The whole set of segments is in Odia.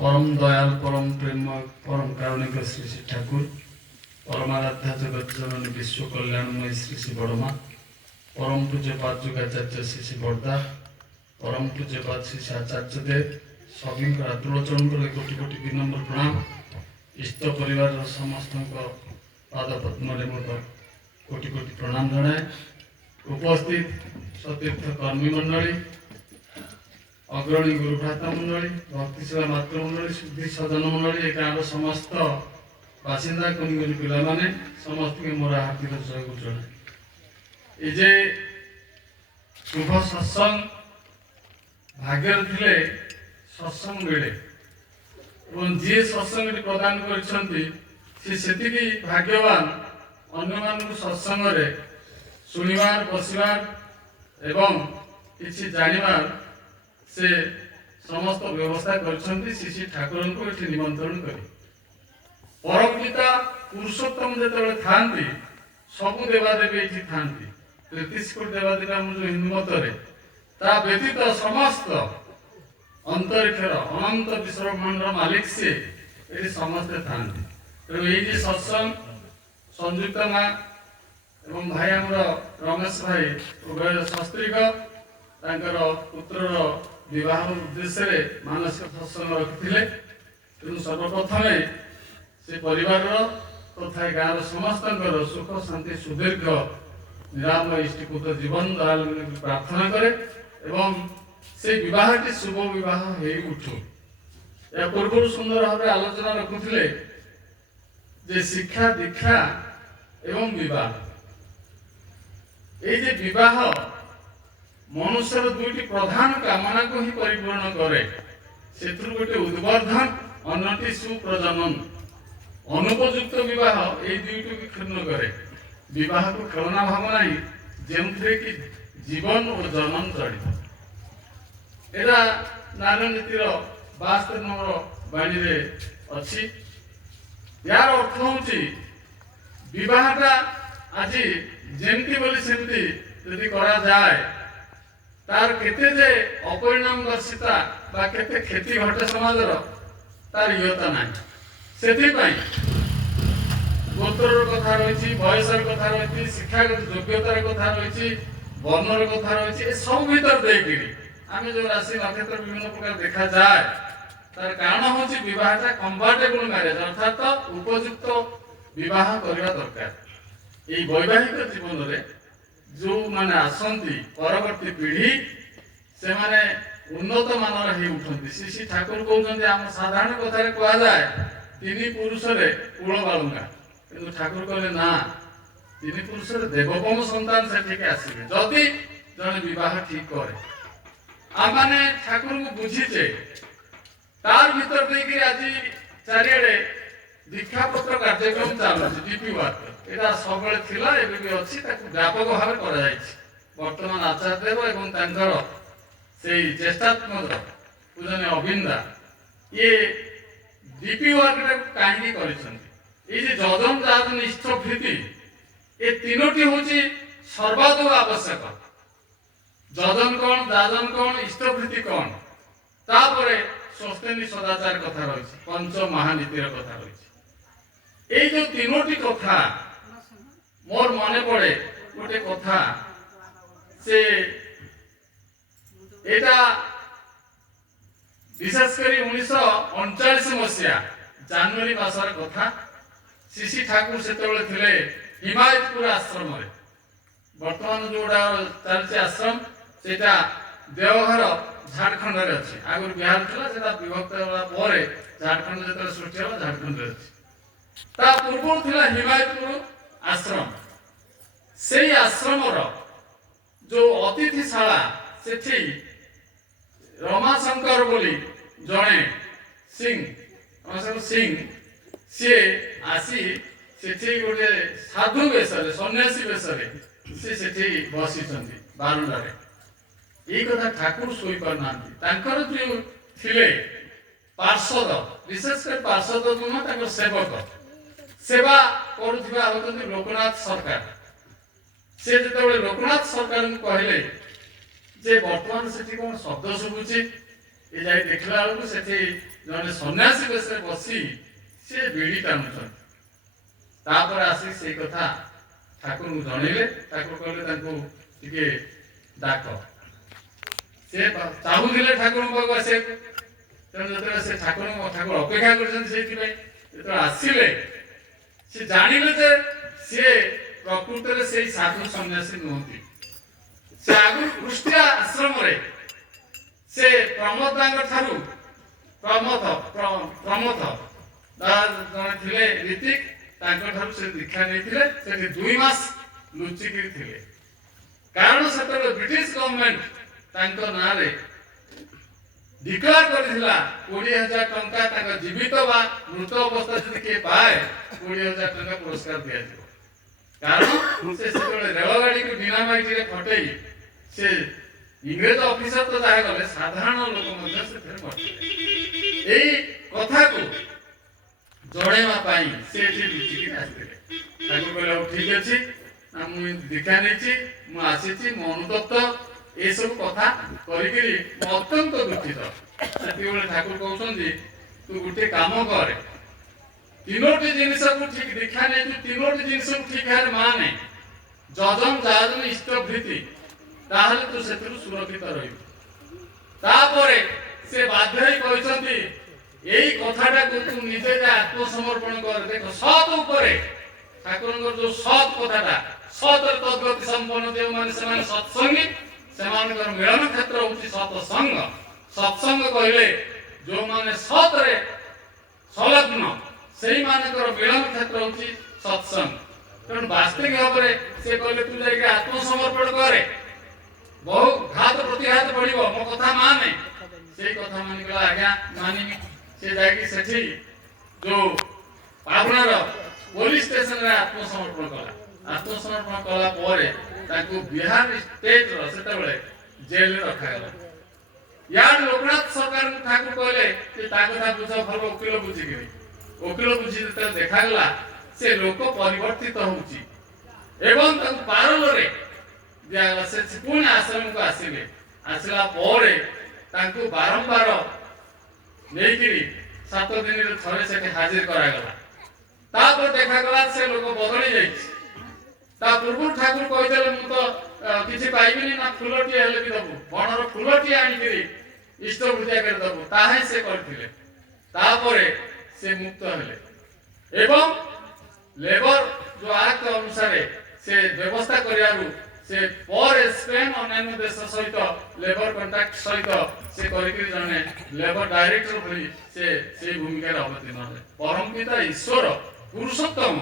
परम दयाल परम प्रेम परम कारुणिक श्री श्री ठाकुर परमाराध्या जगत जननी विश्व कल्याणमय श्री श्री बड़मा परम पूज्यपाद जुगाचार्य श्री श्री बड़दा परम पूज्यपाद श्री श्री आचार्य देव सभी आतुलोचन को कोटि कोटि विनम्र प्रणाम इष्ट परिवार समस्त पाद पद्म कोटि कोटि प्रणाम जनाए उपस्थित सतीर्थ कर्मी मंडली अग्रणी गुरुभ्राता मंडली भक्तिसेवा मातृ मंडली शुद्धि सदन मंडली ए गाँव समस्त बासिंदा कुनि कुनि पिला माने समस्त के मोर हार्दिक जय जनाए ए जे शुभ सत्संग भाग्य थिले सत्संग मिले और जी सत्संग प्रदान करती भाग्यवान अन्य मान सत्संग शुणिबार बसबार एवं किसी जानिबार से समस्त व्यवस्था करछंती श्री ठाकुर को एठी निमंत्रण करी परम पिता पुरुषोत्तम जेतबे थांती सबु देवादेवी एठी थांती 33 कोटी देवादेवी हम जो हिंदू मतरे ता व्यतीत समस्त अंतरिक्षर अनंत विश्वब्रह्मांडर मालिक से ये समस्ते थांती तेणु ये सत्संग संयुक्त माँ एवं भाई आमर रमेश भाई उभय शास्त्रिक पुत्र विवाह उद्देश्य मानसिक सत्संग रखिले तेणु सर्वप्रथम से परिवार तथा गाँव समस्त सुख शांति सुदीर्घ निरामय इष्टिपुत जीवन दयाल प्रार्थना करे एवं से विवाह की शुभ विवाह हो उठू या पूर्व सुंदर भाव आलोचना रखुले जे शिक्षा दीक्षा एवं विवाह ये विवाह मनुष्यर दुईटी प्रधान कामना को ही परिपूर्ण करे से गोटे उद्वर्धन अन्यटी सुप्रजनन अनुपयुक्त विवाह ये दुईटी की क्षुण्ण करे विवाह को खेलना भावना ही जो कि जीवन और जन्म जड़ित एरा नारी नीतिर 72 नंबर बाणी अच्छी यार अर्थ हूँ बहटा आज जमती बोली सेमती यदि करा जाए तार केते जे अपरिणाम दर्शिता बा केते क्षति घटे समाजर तार इयता ना से गोत्र कथा रही बयसर कथा रही शिक्षागत योग्यतार कथा रही वर्णर कथा रही सब भीतर देकर आम जो राशि नक्षत्र विभिन्न प्रकार देखा जाए तार कारण हूँ बहटा कंपाटेबल मैरेज अर्थात उपयुक्त विवाह करने दरकार ये वैवाहिक जीवन में जो माने आसंती परवर्ती पीढ़ी से माने उन्नत मानर हो उठती श्री श्री ठाकुर कहते आम साधारण कथा कह जाए 3 पुरुष कूल बालुंगा कि ठाकुर कहले ना 3 पुरुष देवोपम संतान से आसवे जदि जड़े विवाह ठीक करे आम मैंने ठाकुर को बुझीचे तार भीतर देखिए आज चारिड़े दीक्षापत्र कार्यक्रम चलुच डीपी वर्क यहाँ सब अच्छी व्यापक भाव कर बर्तमान आचार्य देव एवं से ज्येष्ठात्मक पूजन अविंदा ये डीपी वर्क कहीं कर जजन जात निष्ठ प्रीति ये तीनोटी हूँ सर्वाधिक आवश्यक जजन कौन दाजन कौन इष्टप्रीति कौन तापर स्वस्तिनी सदाचार कथा रही पंच महानीतिर कथा रही ये जो तीनोटी कथा मोर मन पड़े गोटे कथा से एटा विशेषकर 1939 मसीहा जनवरी मासर कथा श्री ठाकुर से हिमायतपुर आश्रम बर्तमान जोड़ा चलती आश्रम से देवघर झारखंड अच्छे आगुरी बिहार था विभक्त होगा झारखंड जो सृष्टि होगा झारखंड अच्छे पूर्व था हिमायतपुर आश्रम से आश्रम जो अतिथिशाला से रमाशंकर बोली जड़े सिंह रमाशंकर सिंह सी आसी से गोटे साधु बेश सन्यासी बेश से बसी बारंडारे ये कथा ठाकुर शोई पारना जो थे पार्षद विशेषकर पार्षद नुह सेवक सेवा करुवा होती लोकनाथ सरकार से जो लोकनाथ सरकार कहले जे वर्तमान से कौन शब्द शुभुची ये जाए देखला बेलू से ଜଣେ ସନ୍ନ୍ୟାସୀ ବେଶରେ ବସି ସେ ବିଡ଼ି ଟାଣୁଛନ୍ତି। ତାପରେ ଆସି ସେଇ କଥା ଠାକୁରଙ୍କୁ ଜଣେଇଲେ। ଠାକୁର କହିଲେ ତାଙ୍କୁ ଟିକେ ଡାକ। ସେ ଚାହୁଁଥିଲେ ଠାକୁରଙ୍କ ପାଖକୁ ଆସିବାକୁ। ତେଣୁ ଯେତେବେଳେ ସେ ଠାକୁର ଅପେକ୍ଷା କରିଛନ୍ତି ସେଇଥିପାଇଁ ଯେତେବେଳେ ଆସିଲେ ସେ ଜାଣିଲେ ଯେ ସିଏ ପ୍ରକୃତରେ ସେଇ ସାଧୁ ସନ୍ନ୍ୟାସୀ ନୁହନ୍ତି। ସେ ଆଗରୁ କୁଷ୍ଟିଆ ଆଶ୍ରମରେ ସେ ପ୍ରମୋଦଙ୍କ ଠାରୁ ପ୍ରମୋଦ ଜଣେ ଥିଲେ ଋତିକ, ତାଙ୍କ ଠାରୁ ସେ ଦୀକ୍ଷା ନେଇଥିଲେ। ସେଠି 2 ମାସ ଲୁଚିକିରି ଥିଲେ। କାରଣ ସେତେବେଳେ ବ୍ରିଟିଶ ଗଭର୍ଣ୍ଣମେଣ୍ଟ ତାଙ୍କ ନାଁରେ ଡିକ୍ଲାର କରିଥିଲା 20,000 ଟଙ୍କା ତାଙ୍କ ଜୀବିତ ବା ମୃତ ଅବସ୍ଥା ଯଦି କିଏ ପାଏ 20,000 ଟଙ୍କା ପୁରସ୍କାର ଦିଆଯିବ। କାରଣ ସେ ସେତେବେଳେ ରେଳଗାଡ଼ିକୁ ଡିନାମାଇଟରେ ଫଟେଇ ସେ ଇଂରେଜ ଅଫିସର ତ ଯାହା ଗଲେ, ସାଧାରଣ ଲୋକ ମଧ୍ୟ ସେଥିରେ ମରିଥିଲେ। ଏଇ କଥାକୁ ଜଣେଇବା ପାଇଁ ସେ ଏଠି ଲୁଚିକି ଆସିଥିଲେ। ତାକୁ କହିଲେ ହଉ ଠିକ ଅଛି, ମୁଁ ଦୀକ୍ଷା ନେଇଛି, ମୁଁ ଆସିଛି, ମୁଁ ଅନୁତପ୍ତ, ଏସବୁ କଥା କରିକିରି ମୁଁ ଅତ୍ୟନ୍ତ ଦୁଃଖିତ। ସେତେବେଳେ ଠାକୁର କହୁଛନ୍ତି ତୁ ଗୋଟେ କାମ କରେ, 3ଟି ଜିନିଷକୁ ଠିକ ଦୀକ୍ଷା ନେଇଛୁ, 3ଟି ଜିନିଷକୁ ଠିକ ଭାବରେ ମାନେ ଯଜନ ଯାଜନ ଇଷ୍ଟଭୃତି, ତାହେଲେ ତୁ ସେଥିରୁ ସୁରକ୍ଷିତ ରହିବୁ। ତାପରେ ସେ ବାଧ୍ୟ ହେଇ କହିଛନ୍ତି ଏଇ କଥାଟାକୁ ତୁ ନିଜେ ଯେ ଆତ୍ମସମର୍ପଣ କର। ଦେଖ ସତ୍ ଉପରେ ଠାକୁରଙ୍କର ଯୋଉ ସତ୍ କଥାଟା, ସତରେ ତଦ୍ଗତି ସମ୍ପନ୍ନ ଯେଉଁମାନେ ସେମାନେ ସତ୍ସଙ୍ଗୀ, ସେମାନଙ୍କର ମିଳନ କ୍ଷେତ୍ର ହଉଛି ସତ୍ସଙ୍ଗ। ସତ୍ସଙ୍ଗ କହିଲେ ଯୋଉମାନେ ସତରେ ସଂଲଗ୍ନ ସେଇମାନଙ୍କର ମିଳନ କ୍ଷେତ୍ର ହଉଛି ସତ୍ସଙ୍ଗ। ତେଣୁ ବାସ୍ତବିକ ଭାବରେ ସେ କହିଲେ ତୁ ଯାଇକି ଆତ୍ମସମର୍ପଣ କରେ, ବହୁ ଘାତ ପ୍ରତିଘାତ ପଡିବ, ମୋ କଥା ମାନେ। ସେଇ କଥା ମାନିଗଲା, ଆଜ୍ଞା ମାନିବି। ସେ ଯାଇକି ସେଠି ଯୋଉ ପାବନାର ପୋଲିସ ଷ୍ଟେସନରେ ଆତ୍ମସମର୍ପଣ କଲା। ଆତ୍ମସମର୍ପଣ କଲା ପରେ ତାଙ୍କୁ ବିହାର ଷ୍ଟେଟର ସେତେବେଳେ ଜେଲରେ ରଖାଗଲା। ୟାର ଲୋକନାଥ ସରକାରଙ୍କୁ ଠାକୁର କହିଲେ ଯେ ତା କଥା ବୁଝ, ଭଲ ଓକିଲ ବୁଝିକିରି। ଓକିଲ ବୁଝି ଯେତେବେଳେ ଦେଖାଗଲା ସେ ଲୋକ ପରିବର୍ତ୍ତିତ ହଉଛି ଏବଂ ତାଙ୍କୁ ପାରଲରେ ଦିଆଗଲା। ସେ ପୁଣି ଆଶ୍ରମକୁ ଆସିଲେ। ଆସିଲା ପରେ ତାଙ୍କୁ ବାରମ୍ବାର ନେଇକିରି 7 ଦିନରେ ଥରେ ସେଠି ହାଜିର କରାଗଲା। ତାପରେ ଦେଖାଗଲା ସେ ଲୋକ ବଦଳି ଯାଇଛି। ତା ପୂର୍ବରୁ ଠାକୁର କହିଥିଲେ ମୁଁ ତ କିଛି ପାଇବିନି, ନା ଫୁଲଟିଏ ହେଲେ ବି ଦବୁ, ବଣର ଫୁଲଟିଏ ଆଣିକିରି ଇଷ୍ଟ ପୂଜା କରି ଦବୁ, ତାହା ହିଁ ସେ କରିଥିଲେ। ତାପରେ ସେ ମୁକ୍ତ ହେଲେ ଏବଂ ଲେବର ଯୋଉ ଆକ୍ଟ ଅନୁସାରେ ସେ ବ୍ୟବସ୍ଥା କରିବାରୁ ସେ ପରେ ସ୍ପେନ୍ ଅନ୍ୟାନ୍ୟ ଦେଶ ସହିତ ଲେବର କଣ୍ଟ୍ରାକ୍ଟ ସହିତ ସେ କରିକି ଜଣେ ଲେବର ଡାଇରେକ୍ଟର ଭଳି ସେ ସେଇ ଭୂମିକାରେ ଅବତୀର୍ଣ୍ଣ ହେଲେ। ପରମପିତା ଈଶ୍ୱର ପୁରୁଷୋତ୍ତମ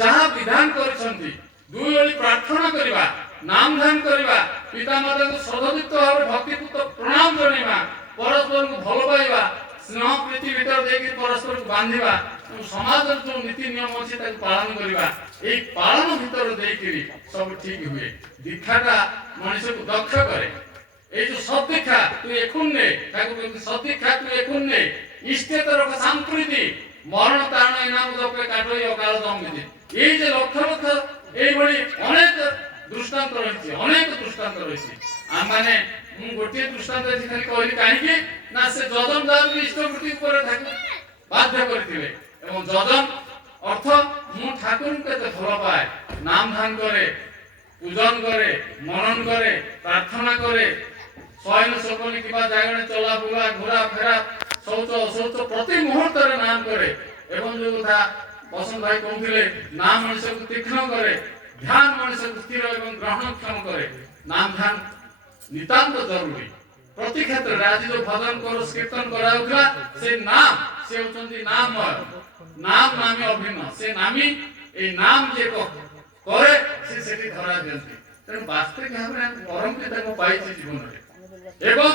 ଯାହା ବିଧାନ କରିଛନ୍ତି, 2 ଓଳି ପ୍ରାର୍ଥନା କରିବା, ନାମ ଧ୍ୟାନ କରିବା, ପିତାମାତାଙ୍କୁ ଶ୍ରଦ୍ଧାଯୁକ୍ତ ଭାବରେ ଭକ୍ତିପୂତ ପ୍ରଣାମ ଜଣାଇବା, ପରସ୍ପରକୁ ଭଲ ପାଇବା, ସ୍ନେହ ପ୍ରୀତି ଭିତରେ ଦେଇକି ପରସ୍ପରକୁ ବାନ୍ଧିବା, ସମାଜର ଯୋଉ ନୀତି ନିୟମ ଅଛି ତାକୁ ପାଳନ କରିବା, ଏଇ ପାଳନ ଭିତରେ ଦେଇକିରି ସବୁ ଠିକ ହୁଏ। ଦୀକ୍ଷାଟା ମଣିଷକୁ ଦକ୍ଷ କରେ। এই যে সদ্দীক্ষা তুই এখন নে, ঠাকুর বলছেন সদ্দীক্ষা তুই এখন নে, ইষ্টেতর সাম্প্রীতি মরণ তারণ নাম জপে কাটই অকাল জন্মিতি। এই যে লক্ষ লক্ষ এইভাবে অনেক দৃষ্টান্ত রয়েছে, অনেক দৃষ্টান্ত রয়েছে। মানে ମୁଁ ଗୋଟିଏ ଦୃଷ୍ଟାନ୍ତ ଏଠି ଖାଲି କହିଲି କାହିଁକି ନା ସେ ଯଜନ ଯାହାକୁ ଇଷ୍ଟବୃତ୍ତି ଉପରେ ଠାକୁର ବାଧ୍ୟ କରିଥିଲେ ଏବଂ ଯଜନ ଅର୍ଥ ମୁଁ ଠାକୁରଙ୍କୁ କେତେ ଭଲ ପାଏ, ନାମ ଧ୍ୟାନ କରେ, ପୂଜନ କରେ, ମନନ କରେ, ପ୍ରାର୍ଥନା କରେ, ଶୟନ ଶୋକନ କିମ୍ବା ଜାଗରଣ ଚଲା ବୁଲା ଘୋରା ଫେରା ଶୌଚ ଅଶୌଚ ପ୍ରତି ମୁହୂର୍ତ୍ତରେ ନାମ କରେ ଏବଂ ଯୋଉ କଥା ବସନ୍ତ ଭାଇ କହୁଥିଲେ ନାମ ମଣିଷକୁ ତୀକ୍ଷ୍ଣ କରେ, ଧ୍ୟାନ ମଣିଷକୁ ସ୍ଥିର ଏବଂ ଗ୍ରହଣକ୍ଷମ କରେ। ନାମ ଧ୍ୟାନ ନିତାନ୍ତ ଜରୁରୀ ପ୍ରତି କ୍ଷେତ୍ରରେ। ଆଜି ଯୋଉ ଭଜନ କରୋଷ କୀର୍ତ୍ତନ କରାଯାଉଥିଲା ସେ ନାମ, ସେ ହଉଛନ୍ତି ନାମମୟ, ନାମ ନାମୀ ଅଭିନ୍ନ। ସେ ନାମୀ ଏଇ ନାମ ଯିଏ କରେ ସେ ସେଠି ଧରା ଦିଅନ୍ତି। ତେଣୁ ବାସ୍ତବିକ ଭାବରେ ଆମେ ପରମପିତାଙ୍କୁ ପାଇଛେ ଜୀବନରେ ଏବଂ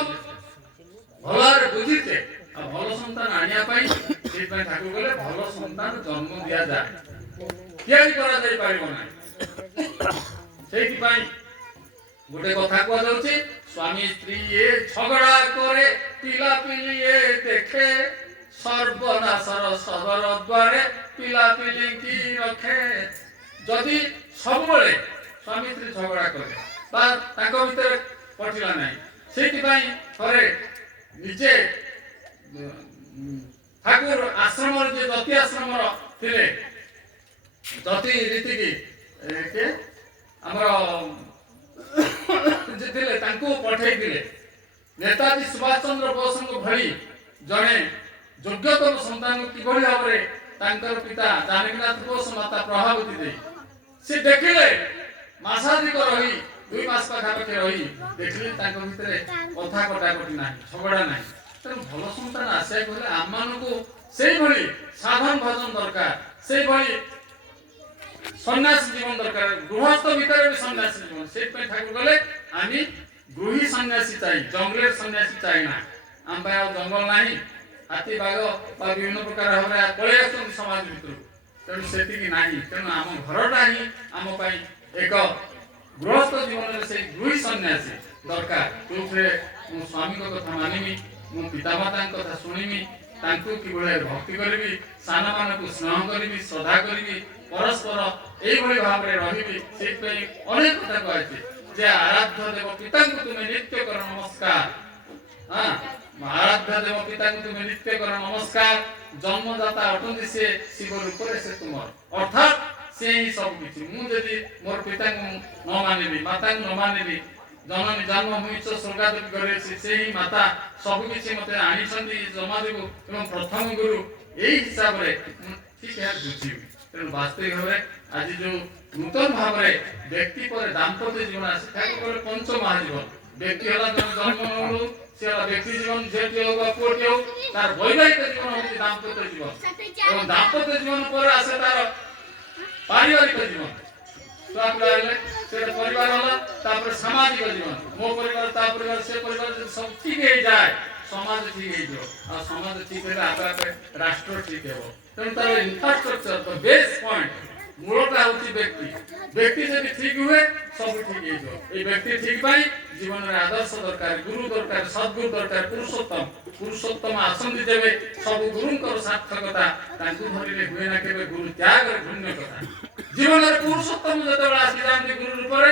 ଭଲ ଭାବରେ ବୁଝିଛେ ଆଉ ଭଲ ସନ୍ତାନ ଆଣିବା ପାଇଁ ସେଇଥିପାଇଁ ଠାକୁର କହିଲେ ଭଲ ସନ୍ତାନ ଜନ୍ମ ଦିଆଯାଏ, ତିଆରି କରାଯାଇ ପାରିବ ନାହିଁ। ସେଇଥିପାଇଁ ଗୋଟେ କଥା କୁହାଯାଉଛି ସ୍ୱାମୀ ସ୍ତ୍ରୀ ଏ ଝଗଡ଼ା କରେ, ପିଲାପିଲି ଏ ଦେଖେ, ସର୍ବନାଶର ସଦର ଦ୍ୱାରେ ପିଲାପିଲି କି ରଖେ। ଯଦି ସବୁବେଳେ ସ୍ୱାମୀ ସ୍ତ୍ରୀ ଝଗଡ଼ା କରେ ବା ତାଙ୍କ ଭିତରେ ପଟିଲା ନାହିଁ, ସେଇଥିପାଇଁ ଥରେ ନିଜେ ଠାକୁର ଆଶ୍ରମର ଯେ ଦତି ଆଶ୍ରମର ଥିଲେ ଦତି ରୀତିକି କିଏ ଆମର ଯେ ଥିଲେ ତାଙ୍କୁ ପଠେଇଥିଲେ ନେତାଜୀ ସୁଭାଷ ଚନ୍ଦ୍ର ବୋଷଙ୍କ ଭଳି ଜଣେ ଯୋଗ୍ୟତମ ସନ୍ତାନକୁ କିଭଳି ଭାବରେ ତାଙ୍କର ପିତା ଜାନକୀନାଥ ବୋଷ ମାତା ପ୍ରଭାବତୀ ଦେଇ ସେ ଦେଖିଲେ ମାସାଧିକ ରହି 2 ମାସ ପାଖାପାଖି ରହି ଦେଖିଲେ ତାଙ୍କ ଭିତରେ କଥା କଟାକଟି ନାହିଁ ଝଗଡ଼ା ନାହିଁ। ତେଣୁ ଭଲ ସନ୍ତାନ ଆସିବାକୁ ହେଲେ ଆମମାନଙ୍କୁ ସେଇଭଳି ସାଧନ ଭଜନ ଦରକାର ସେଇଭଳି ସନ୍ନ୍ୟାସୀ ଜୀବନ ଦରକାର ଗୃହସ୍ଥ ଭିତରେ ବି ସନ୍ନ୍ୟାସୀ ଜୀବନ ସେଇଥିପାଇଁ ଠାକୁର କହିଲେ ଆମେ ଗୃହୀ ସନ୍ନ୍ୟାସୀ ଚାହି ଜଙ୍ଗଲରେ ସନ୍ନ୍ୟାସୀ ଚାହି ନା ଆମ ପାଇଁ ଆଉ ଜଙ୍ଗଲ ନାହିଁ ହାତୀ ବାଘ ବା ବିଭିନ୍ନ ପ୍ରକାର ଭାବରେ ପଳେଇ ଆସୁଛନ୍ତି ସମାଜ ଭିତରକୁ ତେଣୁ ସେତିକି ନାହିଁ ତେଣୁ ଆମ ଘରଟା ହିଁ ଆମ ପାଇଁ ଏକ ଗୃହସ୍ଥ ଜୀବନରେ ସେଇ ଗୃହୀ ସନ୍ନ୍ୟାସୀ ଦରକାର ଯୋଉଥିରେ ମୁଁ ସ୍ୱାମୀଙ୍କ କଥା ମାନିବି ମୁଁ ପିତାମାତାଙ୍କ କଥା ଶୁଣିବି ତାଙ୍କୁ କିଭଳି ଭକ୍ତି କରିବି ସାନମାନଙ୍କୁ ସ୍ନେହ କରିବି ଶ୍ରଦ୍ଧା କରିବି ପରସ୍ପର এইভাবে ভাবে রহিবি সেইপাই অনেক কথা কয়েছে যে আরাধ্য দেব পিতাଙ୍କୁ তুমি নিত্য কর নমস্কার হ্যাঁ আরাধ্য দেব পিতাଙ୍କୁ তুমি নিত্য কর নমস্কার জন্মদাতা অটନ୍ତି সে শিব রূপরে সে তোমার অর্থাৎ সেই সব কিছু মু যদি মোর পিতাଙ୍କୁ ন মানিবি মাতাଙ୍କୁ ন মানিবি জননী জন্মভূমিচ স্বর্গাদপি করেছি সেই মাতা সব কিছু মতে আনিছন্তি জমাদেবু এবং প্রথম গুরু এই হিসাবে ঠিক বুঝিবি তেଣୁ ବାସ୍ତବିକ ଭାବରେ ଆଜି ଯୋଉ ନୂତନ ଭାବରେ ବ୍ୟକ୍ତି ପରେ ଦାମ୍ପତ୍ୟ ଜୀବନ ଆସେ ତାକୁ କହିଲେ ପଞ୍ଚ ମହାଜୀବନ ବ୍ୟକ୍ତି ହେଲା ଜନ୍ମ ହଉ ସେ ହେଲା ବ୍ୟକ୍ତି ଜୀବନ ଝିଅଟି ହଉ ବା ପୁଅଟି ହଉ ତାର ବୈବାହିକ ଜୀବନ ହଉଛି ଦାମ୍ପତ୍ୟ ଜୀବନ ଏବଂ ଦାମ୍ପତ୍ୟ ଜୀବନ ପରେ ଆସେ ତାର ପାରିବାରିକ ଜୀବନ ଛୁଆ ପିଲା ହେଲେ ସେଟା ପରିବାର ହେଲା ତାପରେ ସାମାଜିକ ଜୀବନ ମୋ ପରିବାର ତା ପରିବାର ସେ ପରିବାର ଯଦି ସବୁ ଠିକ ହେଇଯାଏ ସମାଜ ଠିକ ହେଇଯିବ ଆଉ ସମାଜ ଠିକ ହେଲେ ଆପେ ଆପେ ରାଷ୍ଟ୍ର ଠିକ ହେବ ତେଣୁ ତାର ଇନଫ୍ରାଷ୍ଟ୍ରକ୍ଚର ତ ବେସ୍ ପଏଣ୍ଟ ମୂଳଟା ହେଉଛି ବ୍ୟକ୍ତି ବ୍ୟକ୍ତି ଯଦି ଠିକ ହୁଏ ସବୁ ଠିକ ହେଇଯିବ ଏଇ ବ୍ୟକ୍ତି ଠିକ ପାଇଁ ଜୀବନରେ ଆଦର୍ଶ ଦରକାର ଗୁରୁ ଦରକାର ସଦ୍ଗୁରୁ ଦରକାର ପୁରୁଷୋତ୍ତମ ଆସନ୍ତି ଯେବେ ସବୁ ଗୁରୁଙ୍କର ସାର୍ଥକତା ତାଙ୍କୁ ଧରିଲେ ହୁଏ ନା କେବେ ଗୁରୁ ତ୍ୟାଗର ପୁଣ୍ୟ କଥା ଜୀବନରେ ପୁରୁଷୋତ୍ତମ ଯେତେବେଳେ ଆସିଯାଆନ୍ତି ଗୁରୁ ରୂପରେ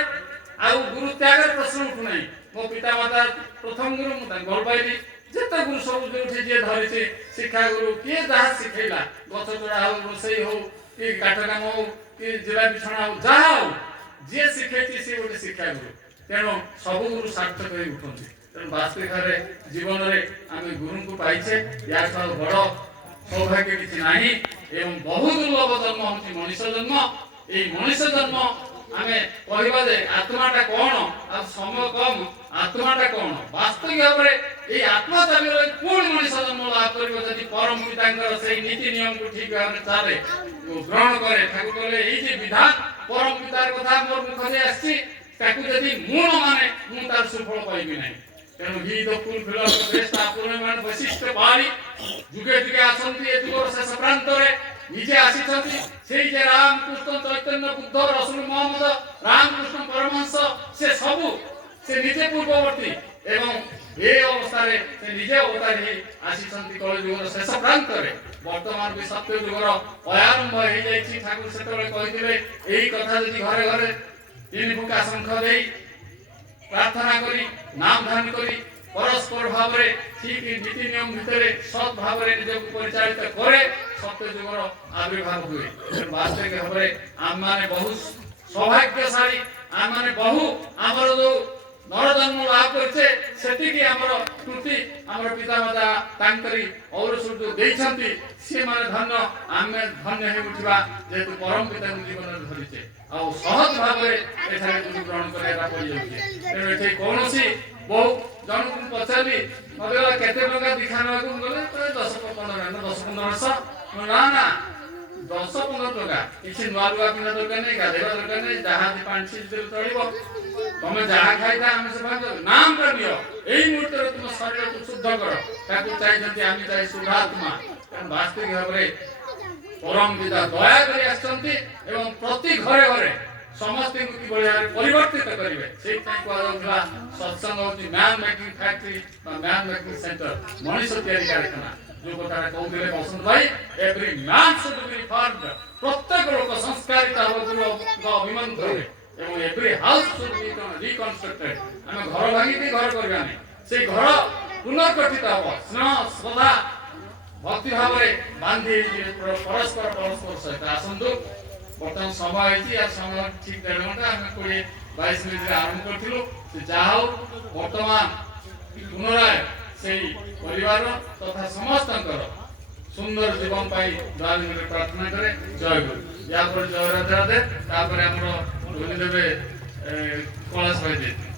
ଆଉ ଗୁରୁ ତ୍ୟାଗର ପ୍ରଶ୍ନ ଉଠୁନାହିଁ ମୋ ପିତାମାତା ପ୍ରଥମ ଗୁରୁ ମୁଁ ତାଙ୍କୁ ଭଲ ପାଇଲି ଯେତେ ଗୁରୁ ସବୁ ଯୋଉଠି ଯିଏ ଧରିଛି ଶିକ୍ଷା ଗୁରୁ କିଏ ଯାହା ଶିଖେଇଲା ଗଛ ଚଢା ହଉ ରୋଷେଇ ହଉ କି କାଠ କାମ ହଉ କି ଜିଲା ବିଛଣା ହଉ ଯାହା ହଉ ଯିଏ ଶିଖେଇଛି ସିଏ ଗୋଟେ ଶିକ୍ଷା ଗୁରୁ ତେଣୁ ସବୁ ଗୁରୁ ସାର୍ଥକ ହେଇ ଉଠନ୍ତି ତେଣୁ ବାସ୍ତବିକ ଭାବରେ ଜୀବନରେ ଆମେ ଗୁରୁଙ୍କୁ ପାଇଛେ ୟାଠାରୁ ବଡ଼ ସୌଭାଗ୍ୟ କିଛି ନାହିଁ ଏବଂ ବହୁ ଦୁର୍ଲଭ ଜନ୍ମ ହେଉଛି ମଣିଷ ଜନ୍ମ ଏଇ ମଣିଷ ଜନ୍ମ ଆମେ କହିବା ଯେ ଆତ୍ମାଟା କଣ ଆଉ ସମୟ କମ ଆତ୍ମାଟା କଣ ବାସ୍ତବିକ ଭାବରେ এই আত্মা চালিয়ে কোন মଣିଷ জন্ম লাভ করিব যদি পরম পিতাଙ୍କର সেই নীতি নিয়মକୁ ঠিক ভাবে চালে গ্রহণ করে ঠাকুর বলে এই যে বিধান পরম পিতার কথা মোর মুখে আসছে তাকে যদি মু ন মানে মু তার সুফল পাইবি নাই তেণু গীত ফুল ফিল শ্রেষ্ঠা পূর্ণমান বৈশিষ্ট্য বাড়ি যুগে যুগে আসନ୍ତି এ যুগর শেষ প্রান্তরে নিজে আসিছନ୍ତି সেই যে রামকৃষ্ণ চৈতন্য বুদ্ধ রসুল মোহাম্মদ রামকৃষ্ণ পরমহংস সে সবু সে নিজে পূর্ববর্তী এবং এই অবস্থায় সে নিজে অবতারি আসিছନ୍ତି কলিযুগর শেষ প্রান্তরে বর্তমান বি সত্য যুগর অয়ারম্ভ হয়ে যাইছি ঠাকুর সেতবে কইଥିଲେ এই কথা যদি ঘরে ঘরে তিন ফুকা শঙ্খ দেই প্রার্থনা করি নাম ধ্যান করি পরস্পর ভাবে ঠিক নীতি নিয়ম ভিতরে সৎ ভাবে নিজকে পরিচালিত করে সত্য যুগর আবির্ভাব হুয়ে বাস্তবিক ভাবে আমমানে বহু সৌভাগ্যশালী আমমানে বহু আমার যে নরজন্ম লাভ করছে সেটিকি আমার ত্রুটি আমার পিতামাতা তাঙ্করি ঔরসূর্য ଦେଇଛନ୍ତି সে মানে ধন্য আমি ধন্য হয়ে উঠিবা যেহেতু পরম পিতাଙ୍କୁ জীবନରେ ধরিছে ଆଉ ସହଜ ଭାବରେ ଏଠାରେ ଗୁରୁ ଗ୍ରହଣ କରିବା ପଡ଼ିଯାଉଛି ତେଣୁ ଏଠି କୌଣସି ବହୁ ଜଣକୁ ପଚାରିଲି ମୋତେ କେତେ ଟଙ୍କା ଦୀକ୍ଷା ନେବାକୁ ଗଲେ 10-15 ବର୍ଷ ନା ନା 10-15 ଟଙ୍କା କିଛି ନୂଆ ଲୁଗା ପିନ୍ଧା ଦରକାର ନାହିଁ ଗାଧେଇବା ଦରକାର ନାହିଁ ଯାହା ପାଣି ଦେଲେ ଚଳିବ ତମେ ଯାହା ଖାଇଥା ଆମେ ସେ ନାମଟା ନିଅ ଏଇ ମୁହୂର୍ତ୍ତରେ ତୁମ ଶରୀରକୁ ଶୁଦ୍ଧ କର ତାକୁ ଚାହିଁଛନ୍ତି ଆମେ ଚାହିଁ ଶୁଦ୍ଧାତ୍ମା ତେଣୁ ବାସ୍ତବିକ ଭାବରେ ପରମ ପିତା ଦୟା କରି ଆସିଛନ୍ତି ଏବଂ ପ୍ରତି ଘରେ ଘରେ ସମସ୍ତଙ୍କୁ କିଭଳି ଭାବରେ ପରିବର୍ତ୍ତିତ କରିବେ ସେଇଥିପାଇଁ କୁହାଯାଉଥିଲା ସତ୍ସଙ୍ଗ ହେଉଛି ମ୍ୟାନ୍ ମେକିଂ ଫ୍ୟାକ୍ଟ୍ରି ବା ମ୍ୟାନ୍ ମେକିଂ ସେଣ୍ଟର ମଣିଷ ତିଆରି କାରଖାନା ଯୋଉ କଥାଟା କହୁଥିଲେ ବସନ୍ତ ଭାଇ ଏଭ୍ରି ମ୍ୟାନ୍ ସୁଡ୍ ବି ରିଫର୍ମଡ୍ ପ୍ରତ୍ୟେକ ଲୋକ ସଂସ୍କାରିତ ହେବ ଗୁରୁଙ୍କ ଅଭିମନ୍ତ୍ରରେ এবং এভরি হাউস শুড বি রিকনস্ট্রাক্টেড আমি ঘর ভাঙিকি ঘর করিবা নাই সেই ঘর পুনর্গঠিত হব স্নেহ শ্রদ্ধা ଭକ୍ତି ଭାବରେ ବାନ୍ଧି ପରସ୍ପର ସହିତ ଆସନ୍ତୁ। ବର୍ତ୍ତମାନ ସମୟ ହେଇଛି, ୟା ସମୟ ଠିକ 1.5 ଘଣ୍ଟା, ଆମେ 20-22 ମିନିଟରେ ଆରମ୍ଭ କରିଥିଲୁ। ଯାହା ହଉ ବର୍ତ୍ତମାନ ପୁନରାୟ ସେଇ ପରିବାର ତଥା ସମସ୍ତଙ୍କର ସୁନ୍ଦର ଜୀବନ ପାଇଁ ଦୟାନିଧିରେ ପ୍ରାର୍ଥନା କରେ। ଜୟ ଗୁରୁ। ୟା ପରେ ଜୟ ରାଧେ ରାଧେ। ତାପରେ ଆମର ଧ୍ୱନି ଦେବେ କୈଳାସ ଭାଇ।